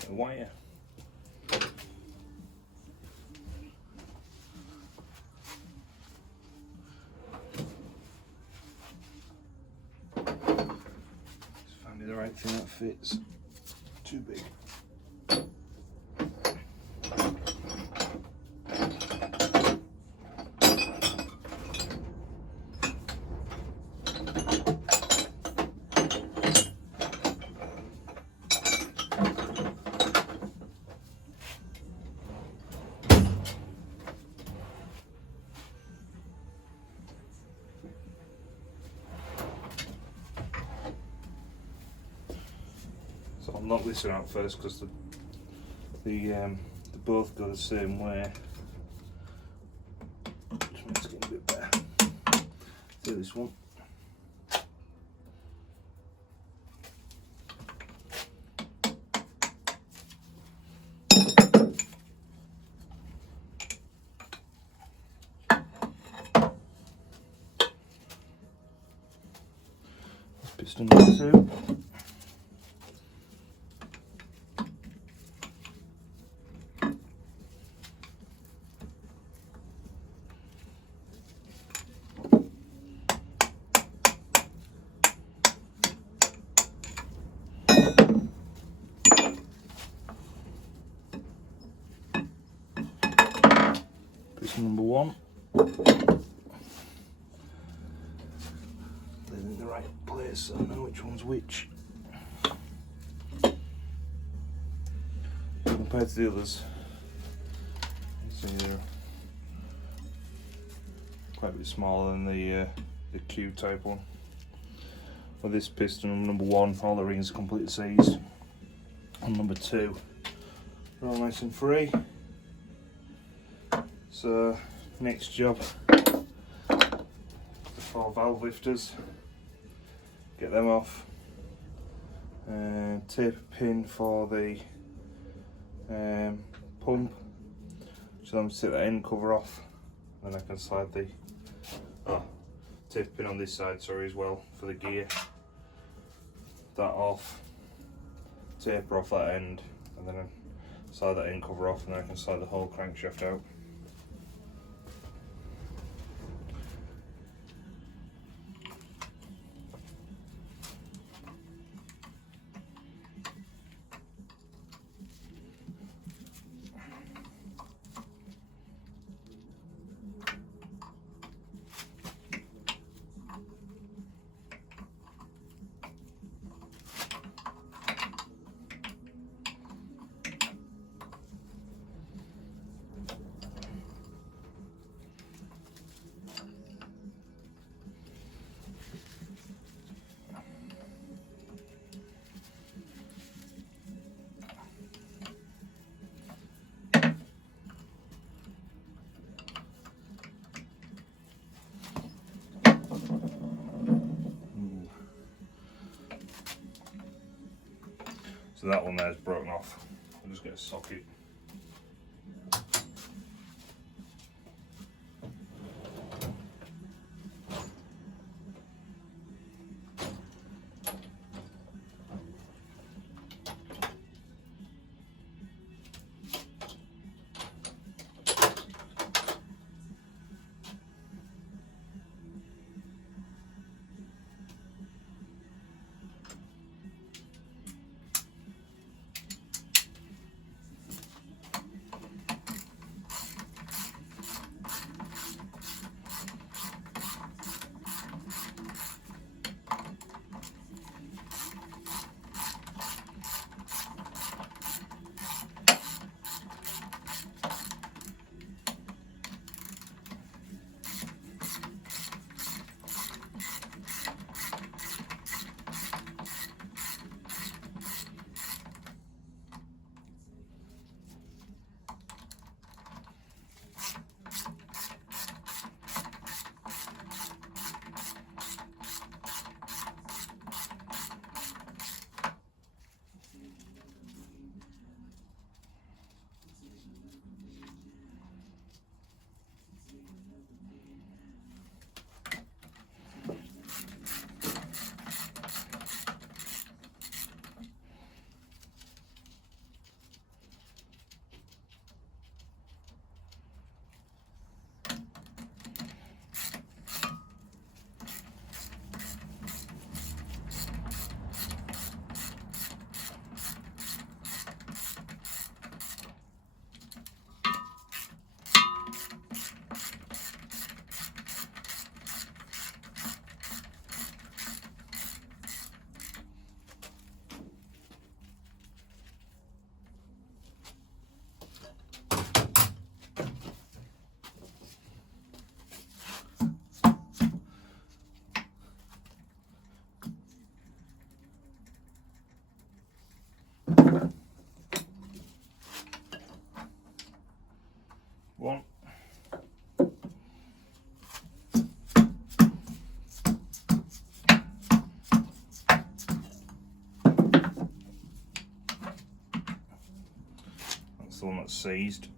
The wire. Just find the right thing that fits. Too big. So I'll knock this one out first because they both go the same way. Just makes it a bit better. Do this one. Piston number 2. Piston number 1. They're in the right place, so I know which one's which. Compared to the others, they're quite a bit smaller than the Q type one. With this piston, number 1, all the rings are completely seized. On number 2, they're all nice and free. So next job, the 4 valve lifters, get them off, and tape a pin for the pump, so I'm take that end cover off, and then I can slide the tape a pin on this side, sorry, as well for the gear. That off, taper off that end, and then I slide that end cover off, and then I can slide the whole crankshaft out. So that one there is broken off. I'll just get a socket. the one that's seized.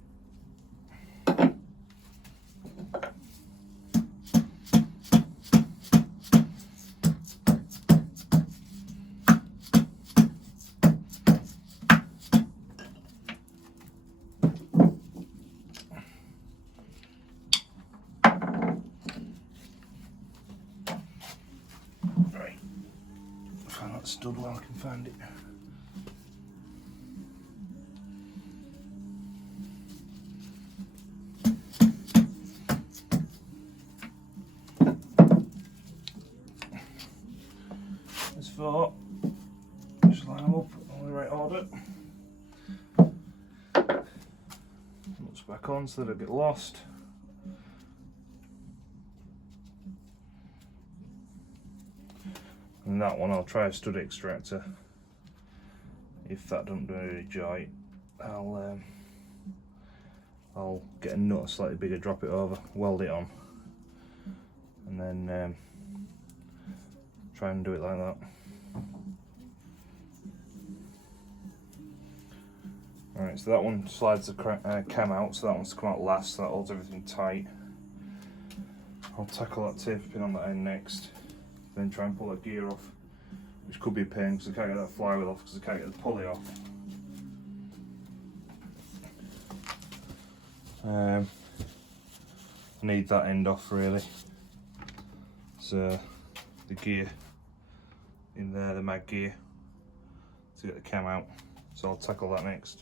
Right, find that stud while I can find it. As for, just line them up on the right order. Nuts back on so they don't get lost. And that one I'll try a stud extractor. If that doesn't do any joy, I'll get a nut slightly bigger, drop it over, weld it on, and then try and do it like that. Alright, so that one slides the cam out, so that one's to come out last, so that holds everything tight. I'll tackle that taper pin on that end next, then try and pull that gear off, which could be a pain because I can't get that flywheel off because I can't get the pulley off. I need that end off really. So the gear in there, the mag gear, to get the cam out. So I'll tackle that next.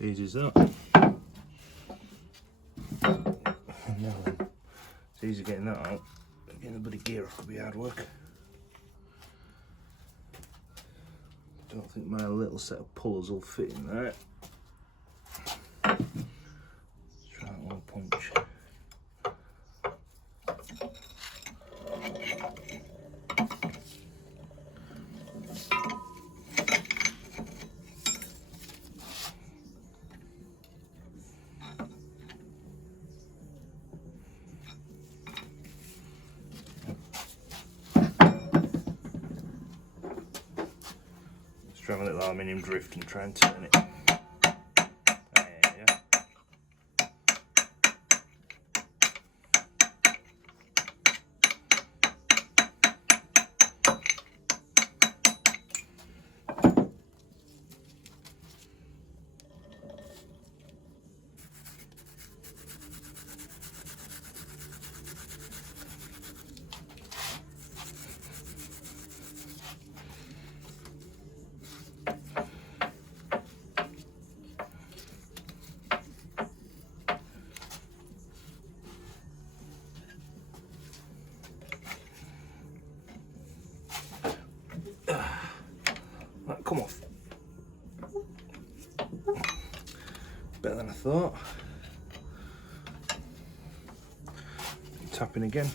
Easy as that. Now then, it's easy getting that out. Getting the bloody gear off will be hard work. Don't think my little set of pullers will fit in there. Let's try that one punch. Try a little aluminium drift and try and turn it. That come off. Better than I thought. Tapping again.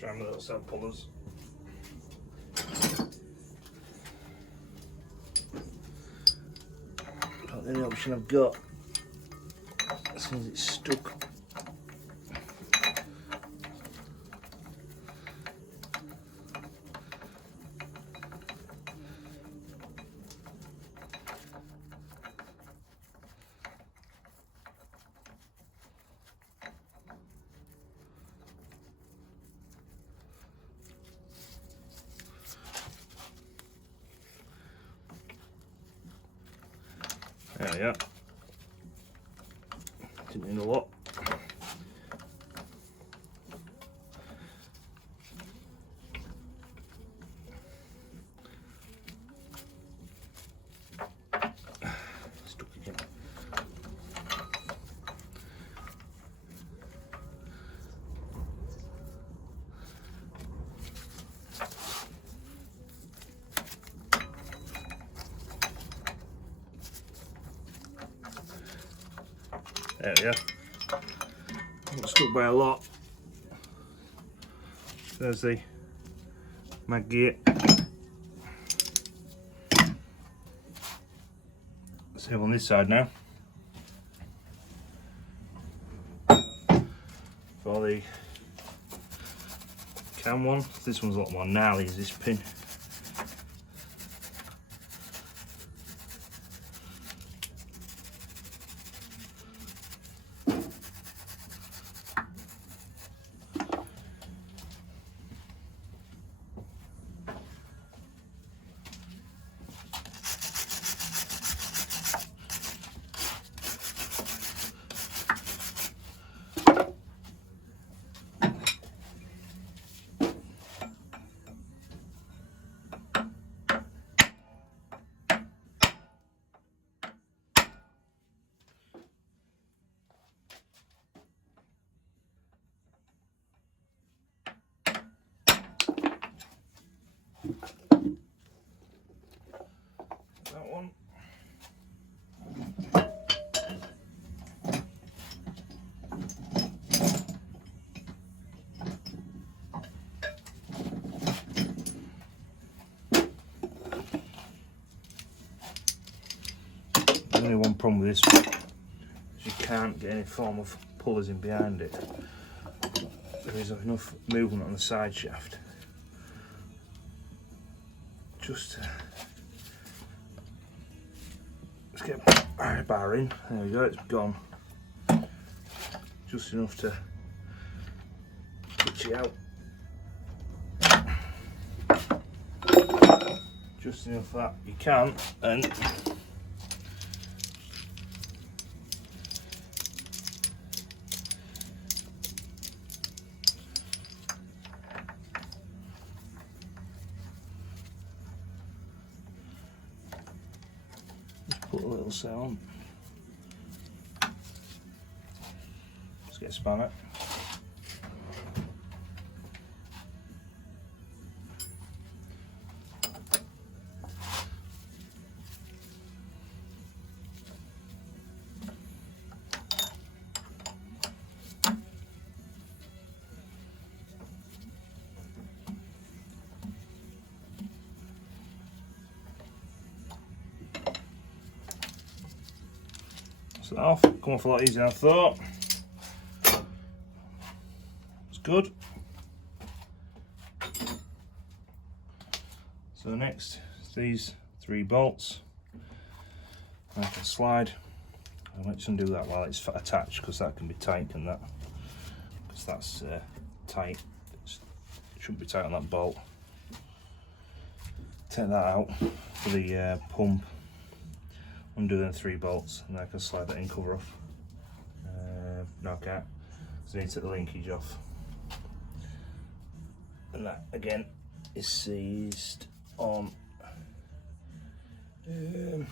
Try my little cell pullers. About the only option I've got since it's stuck. There we are. Didn't need a lot. Stuck again. There we are. Got stuck by a lot. There's the mag gear. Same on this side now. For the cam one, this one's a lot more gnarly as this pin. That one. Only one problem with this one is you can't get any form of pullers in behind it. There is enough movement on the side shaft just to get a bar in. There we go, it's gone. Just enough to pitch it out. Just enough that you can, and put a little set on. Let's get a spanner. That off, come off a lot easier than I thought. It's good. So next is these 3 bolts. I can slide. I might just undo that while it's attached because that can be tight, and that, because that's tight. It shouldn't be tight on that bolt. Take that out for the pump. Undo them 3 bolts, and then I can slide that in cover off. No, I can't, so I need to take the linkage off. And that again is seized on. If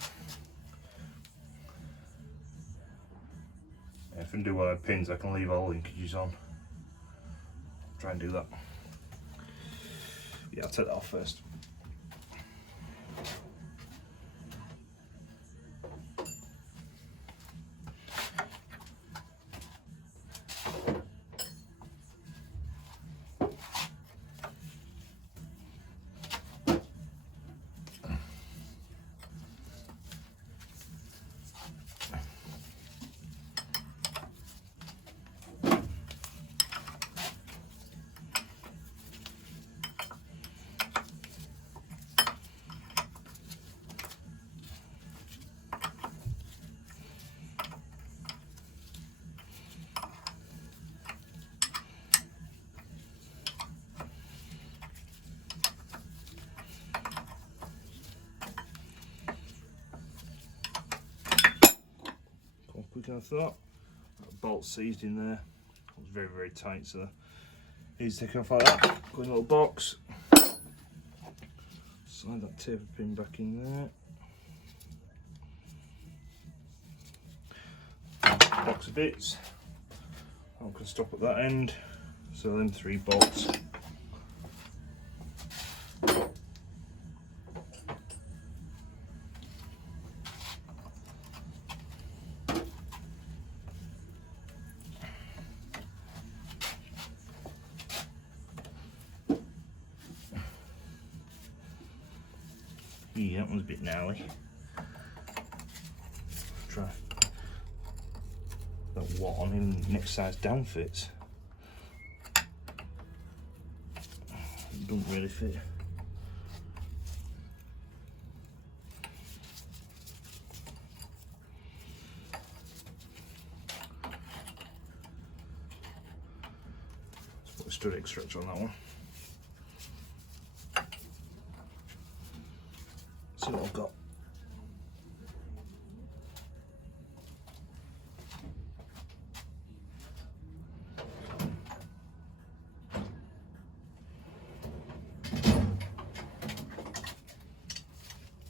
I can do one of the pins, I can leave all linkages on. Try and do that. Yeah, I'll take that off first. quicker than I thought. That bolt seized in there. It was very, very tight, so easy to take off like that. Go in a little box. Slide that taper pin back in there. Box of bits. I can stop at that end. So then 3 bolts. Yeah, that one's a bit gnarly. Try that one in next size down fits. It doesn't really fit. Let's put a stud extractor on that one. See what I've got.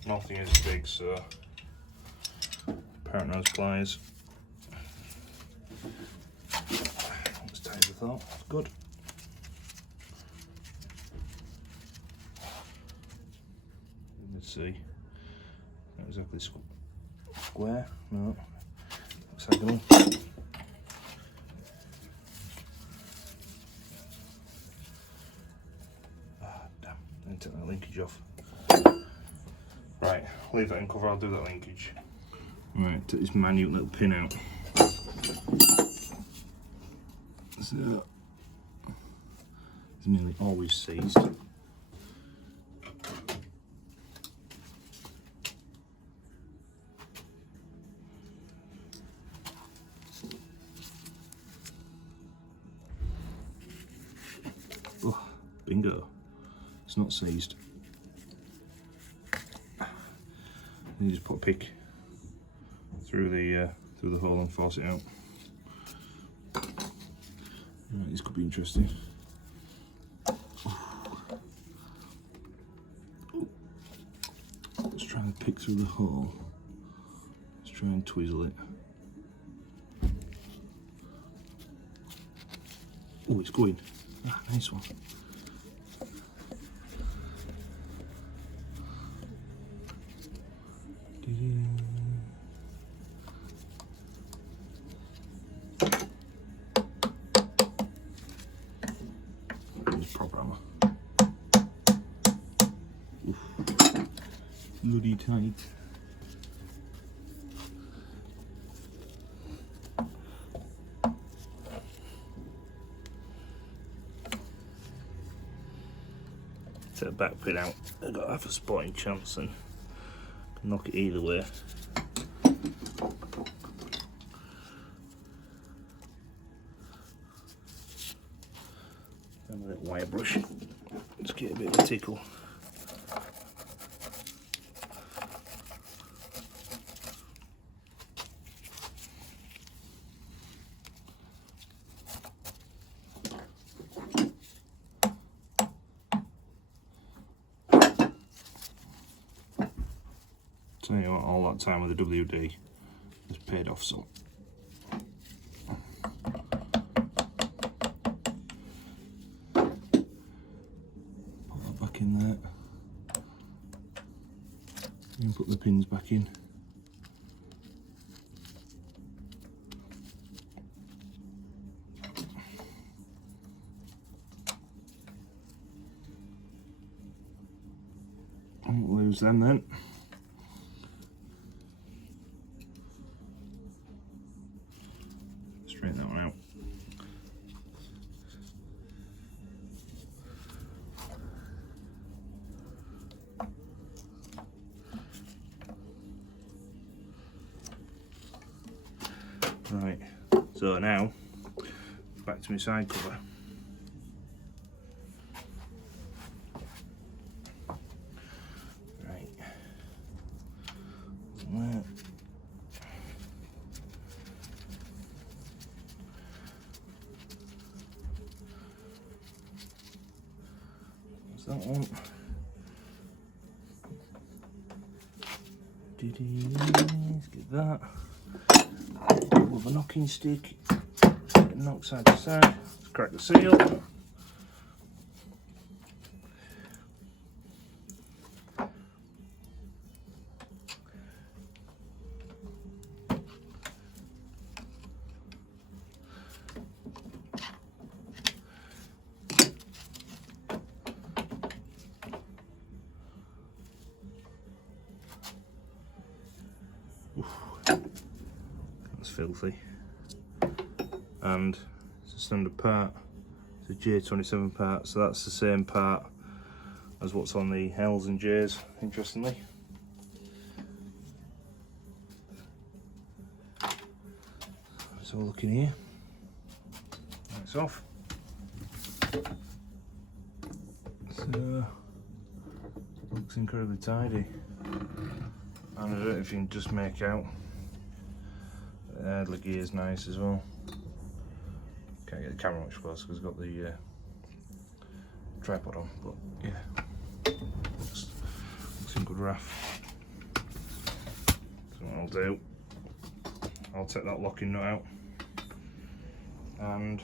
Nothing is big, so parent nose pliers. Looks tight as I thought. Good. Let's see. Not exactly square. No. Hexagonal. Ah, damn. I need to take that linkage off. Right, leave that in cover, I'll do that linkage. Right, take this minute little pin out. So, it's nearly always seized. Oh, bingo, it's not seized. You just put a pick through the hole and force it out. Right, this could be interesting. Let's try and pick through the hole. Let's try and twizzle it. Oh, it's going. Ah, nice one. Proper hammer. Oof. Bloody tight. Take the back pin out. I've got half a sporting chance and can knock it either way. And a little wire brush. Just get a bit of a tickle. Tell you what, all that time with the WD has paid off some. Put that back in there. And put the pins back in. Won't lose them then. Straighten that one out. Right, so now back to my side cover. Right. that one. Let's get that. With a knocking stick, knock side to side. Let's crack the seal. That's filthy. And it's a standard part. It's a J27 part, so that's the same part as what's on the L's and J's, interestingly. So look in here. It's off. So looks incredibly tidy. And I don't know if you can just make out. The gear's nice as well. Can't get the camera much closer because it's got the tripod on, but yeah, looks in good raff. So what I'll do, I'll take that locking nut out and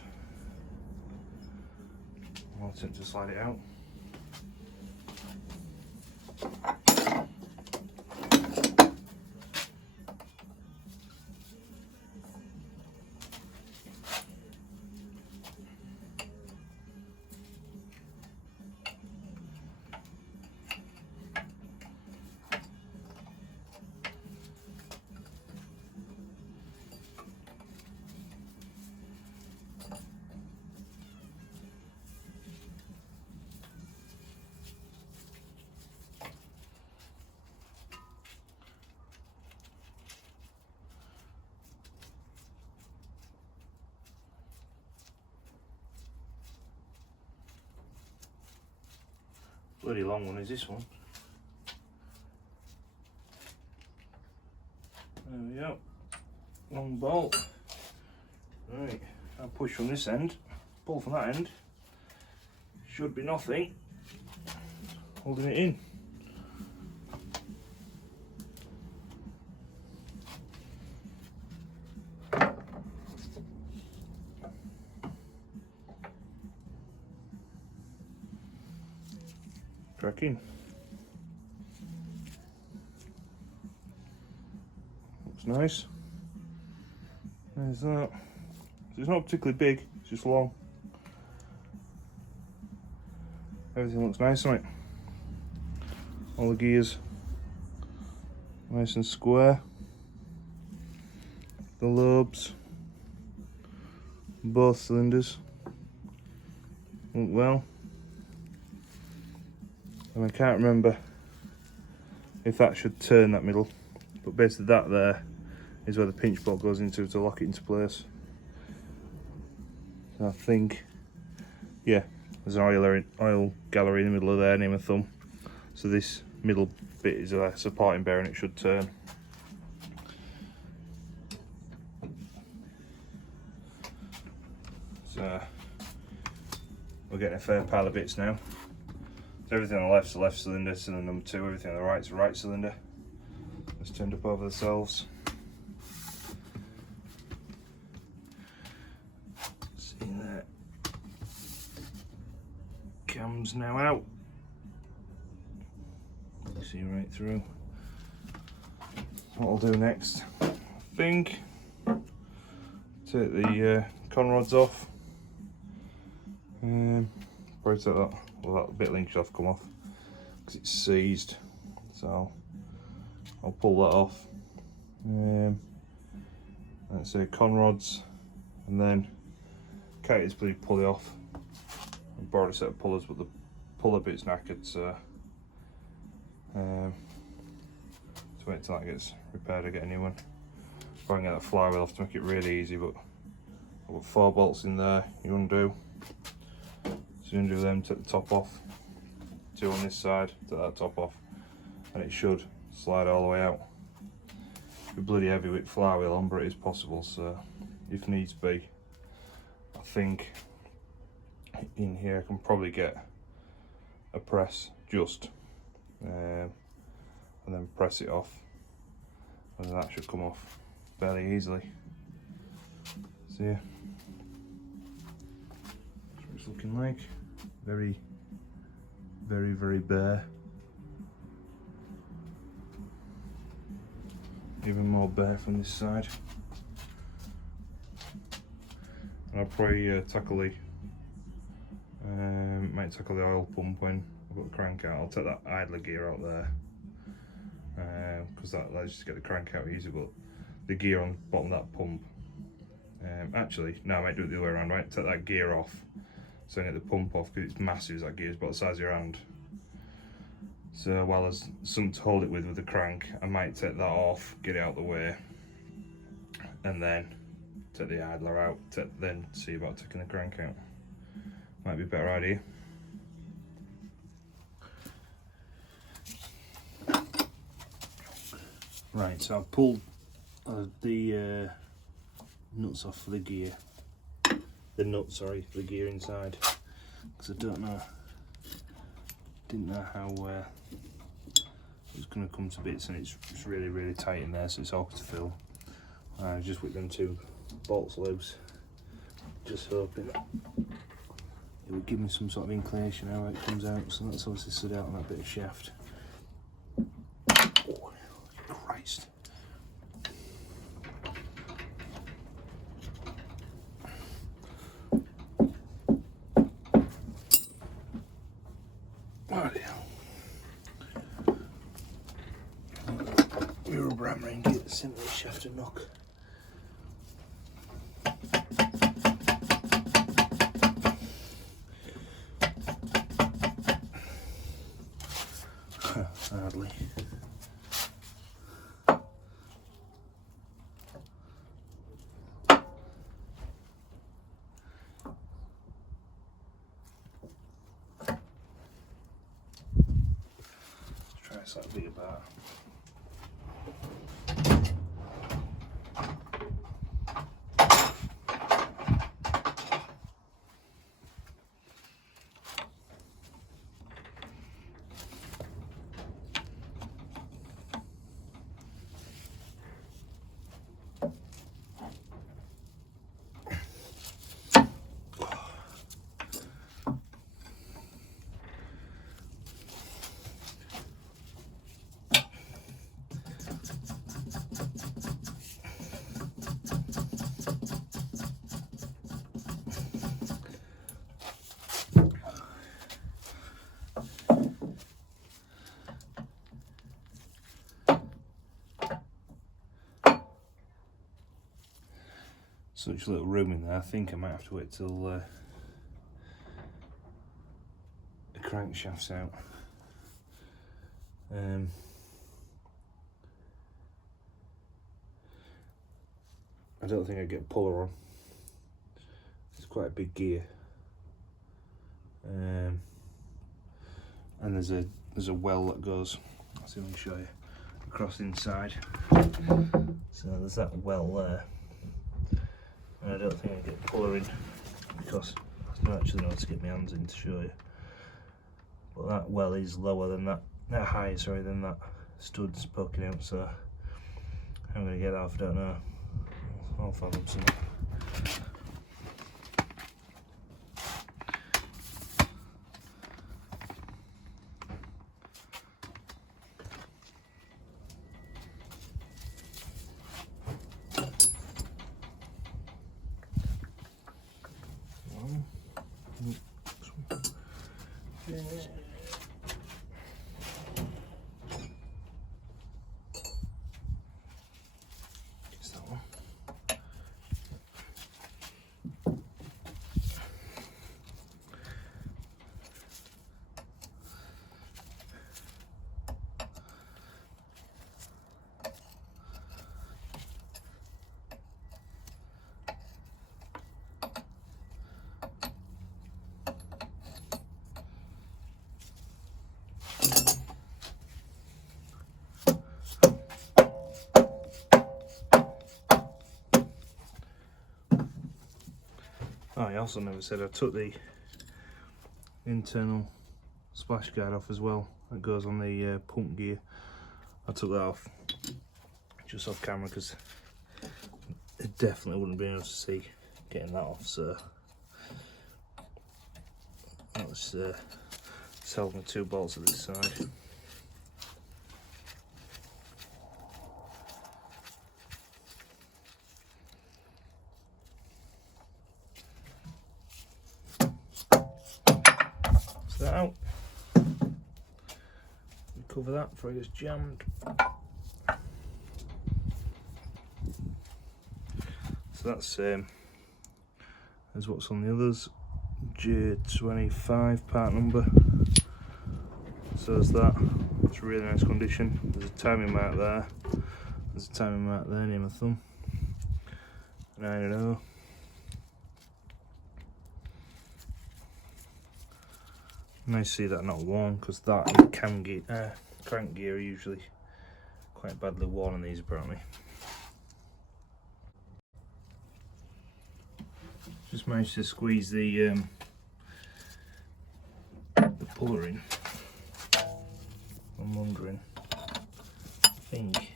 I'll attempt to slide it out. Bloody long one is this one. There we go. Long bolt. Right, I'll push from this end, pull from that end. Should be nothing holding it in. Crack in. Looks nice. There's that. So it's not particularly big, it's just long. Everything looks nice on it. All the gears nice and square. The lobes, both cylinders look well. And I can't remember if that should turn that middle, but basically that there is where the pinch bolt goes into to lock it into place. So I think, yeah, there's an oil gallery in the middle of there, near my thumb. So this middle bit is a supporting bearing, it should turn. So we're getting a fair pile of bits now. So everything on the left's the left cylinder, cylinder number 2, everything on the right's the right cylinder. Just turned up over themselves. See there. Cam's now out. You see right through. What I'll do next, I think, take the con rods off. Probably take that. Well, that bit link shaft come off because it's seized, so I'll pull that off. Let's say con rods, and then Katie's bloody pulley off. I borrowed a set of pullers, but the puller bit's knackered, so to wait till that gets repaired, I get a new one. Probably get that flywheel off to make it really easy, but I've got 4 bolts in there. You undo. So you undo them, take the top off, 2 on this side, take that top off, and it should slide all the way out. It'll be bloody heavy with flywheel on, but it is possible, so if needs be, I think in here I can probably get a press just, and then press it off, and that should come off fairly easily. So yeah, that's what it's looking like. Very bare. Even more bare from this side. And I'll probably tackle the might tackle the oil pump when I've got the crank out. I'll take that idler gear out there, because that allows you to get the crank out easy, but the gear on the bottom of that pump, actually no, I might do it the other way around. I might take that gear off so I get the pump off, because it's massive. That gear is about the size of your hand, so while there's something to hold it with the crank, I might take that off, get it out of the way, and then take the idler out, then see about taking the crank out. Might be a better idea. Right, so I've pulled the nuts off for the gear. The nuts, sorry, for the gear inside, because I didn't know how it was going to come to bits, and it's really tight in there, so it's awkward to fill. I just whipped them 2 bolts loose, just hoping it would give me some sort of inclination how it comes out. So that's obviously stood out on that bit of shaft. Oh, Christ. Bloody hell. We rubber hammer and get the centre of the shaft to knock. Hardly. Let's try something big about. Such little room in there. I think I might have to wait till the crankshaft's out. I don't think I get a puller on. It's quite a big gear, and there's a well that goes. I'll see if I can show you across the inside. So there's that well there. And I don't think I get puller in because I don't actually know how to get my hands in to show you. But that well is lower than that, higher, sorry, than that stud's poking out. So how I'm going to get that off, I don't know. I'll fathom something. It's that one. Oh, I also never said I took the internal splash guard off as well. That goes on the pump gear. I took that off just off camera because it definitely wouldn't be able to see getting that off, so let's salve my 2 bolts at this side. So that out. Cover that before it gets jammed. So that's same as what's on the others. J25 part number. So is that. It's really nice condition. There's a timing mark there. There's a timing mark there near my thumb. 9 Nice to see that not worn, because that and crank gear are usually quite badly worn on these apparently. Just managed to squeeze the puller in. I'm wondering, I think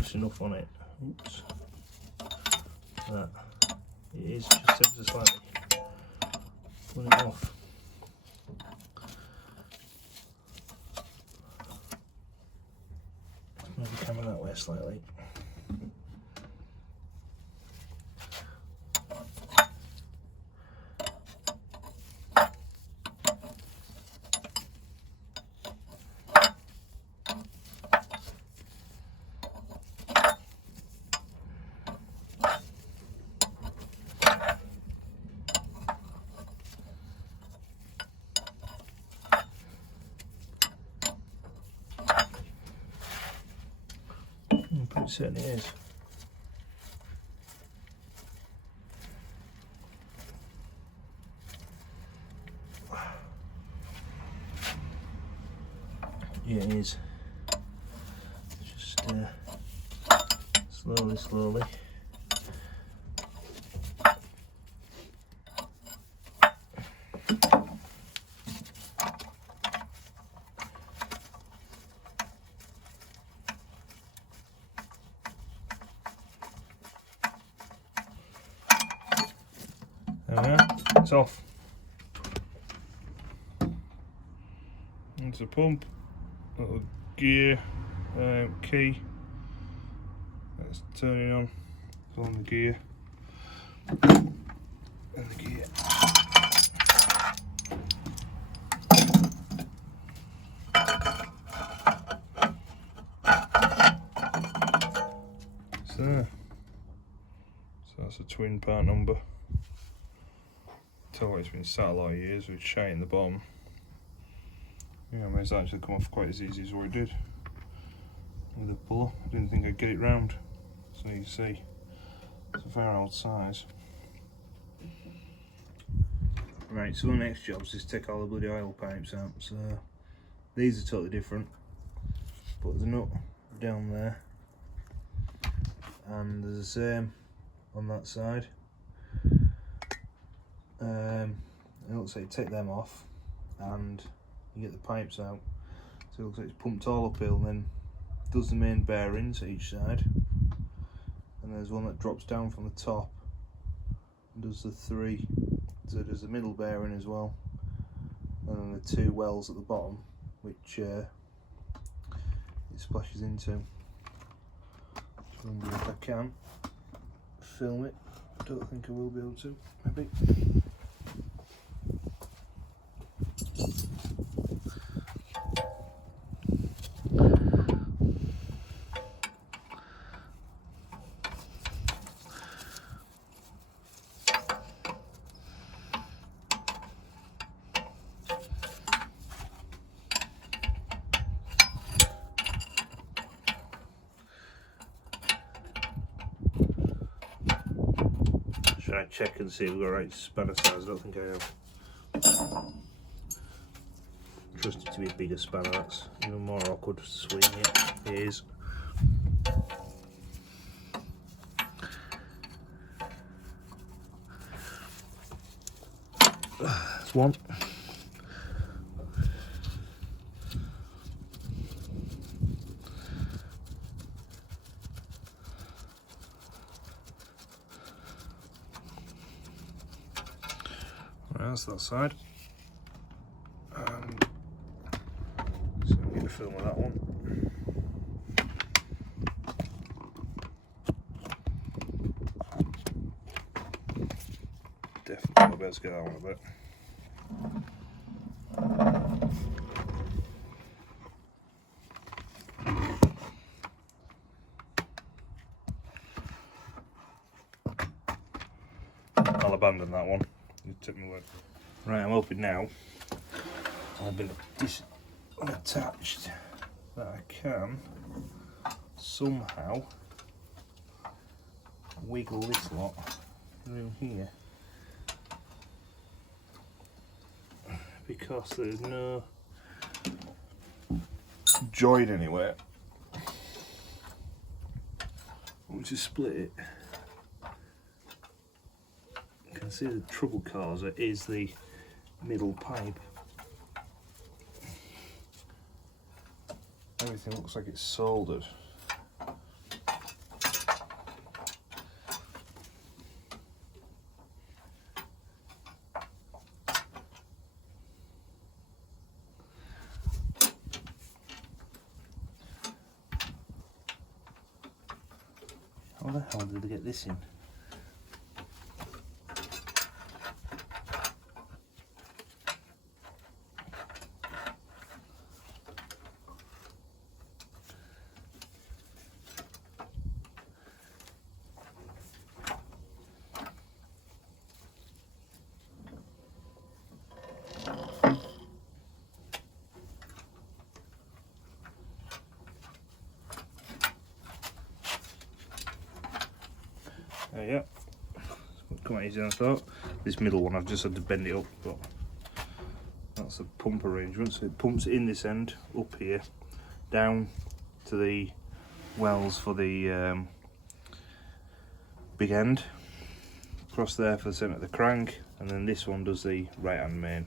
just enough on it. Oops. That it is just ever so slightly. Pull it off. Move the camera that way slightly. It certainly is. Yeah, it is. Just slowly. There we are, it's off. It's a pump, little gear, key, that's turning on, it's on the gear, and the gear. So that's a twin part number. Tell what it's been sat a lot of years with shite in the bottom. Yeah, I mean, it's actually come off quite as easy as what it did with the puller. I didn't think I'd get it round. So you can see, it's a very old size. Right, so the next job is to take all the bloody oil pipes out. So these are totally different. Put the nut down there, and there's the same on that side. It looks like you take them off and you get the pipes out. So it looks like it's pumped all uphill and then does the main bearings each side. And there's one that drops down from the top and does the 3. So there's a middle bearing as well. And then the 2 wells at the bottom, which it splashes into. So if I can film it, don't think I will be able to, maybe. Should I check and see if we've got right spanner size? I don't think I have. Trust it to be a bigger spanner, that's even more awkward to swing it. It is. That's one. that side. So I'm going to film with that one. Definitely I'll be able to get that one a bit. I'll abandon that one. You took my word. Right, I'm hoping now I've been unattached that I can somehow wiggle this lot through here, because there's no joint anywhere. Once you split it, you can see the trouble causer is the middle pipe. Everything looks like it's soldered. How the hell did I get this in? Yeah, it's come out easier than I thought. This middle one I've just had to bend it up, but that's the pump arrangement. So it pumps in this end up here, down to the wells for the big end, across there for the centre of the crank, and then this one does the right hand main.